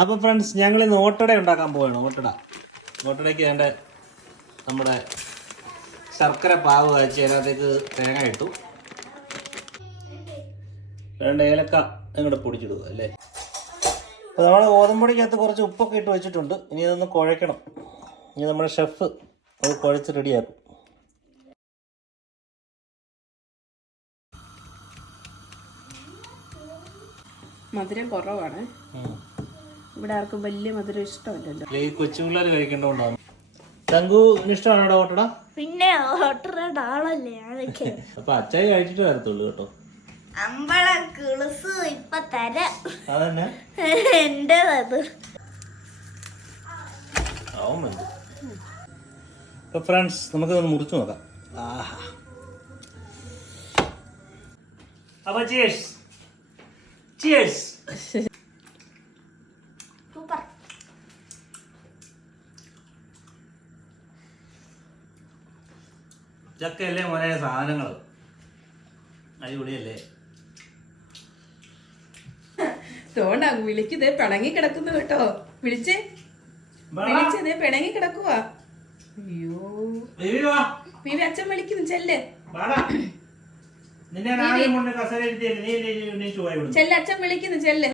അപ്പോൾ ഫ്രണ്ട്സ് ഞങ്ങൾ ഇന്ന് ഓട്ടട ഉണ്ടാക്കാൻ പോവുകയാണ്. ഓട്ടടയ്ക്ക് വേണ്ട നമ്മുടെ ശർക്കര പാവ് കാച്ചി അതിനകത്തേക്ക് തേങ്ങ ഇട്ടു, വേണ്ട ഏലക്ക അങ്ങോട്ട് പൊടിച്ചിടുക അല്ലേ. അപ്പോൾ നമ്മൾ ഗോതമ്പൊടിക്കകത്ത് കുറച്ച് ഉപ്പൊക്കെ ഇട്ട് വെച്ചിട്ടുണ്ട്. ഇനി ഇതൊന്ന് കുഴയ്ക്കണം. ഇനി നമ്മുടെ ഷെഫ് അത് കുഴച്ച് റെഡിയാക്കും. മധുരം കുറവാണ് ഇവിടെ, ആർക്കും വലിയ മധുരം ഇഷ്ടമല്ലല്ലോ. ഈ കൊച്ചു പിള്ളേർ കഴിക്കേണ്ടതുകൊണ്ടാണ്. തങ്കു ഇഷ്ടമാണോ ഓട്ടട? പിന്നെ ഓട്ടറയുടെ ആളല്ലേ അതൊക്കെ. അപ്പൊ അച്ചായി കഴിച്ചിട്ട് വരത്തുള്ളൂ കേട്ടോ. അമ്പളം കിളുസ് ഇപ്പൊ തരാം. അതന്നെ എന്റേതത്. അപ്പൊ ഫ്രണ്ട്സ് നമുക്കൊന്ന് മുറിച്ചു നോക്കാം. അപ്പൊ ചിയേഴ്സ്. ചിയേഴ്സ്. സൂപ്പർ. ഇതൊക്കെയല്ലേ മോനെ സാധനങ്ങൾ, അടിപൊളിയല്ലേ. തോണ്ടാ വിളിക്കുന്നേ പിണങ്ങി കിടക്കുന്നു കേട്ടോ. വിളിച്ചേ പിണങ്ങി കിടക്കുവാ. അയ്യോ ബീവി അച്ഛൻ വിളിക്കുന്നു, ചെല്ല് ചെല്ല്, അച്ഛൻ വിളിക്കുന്നു, ചെല്ല്.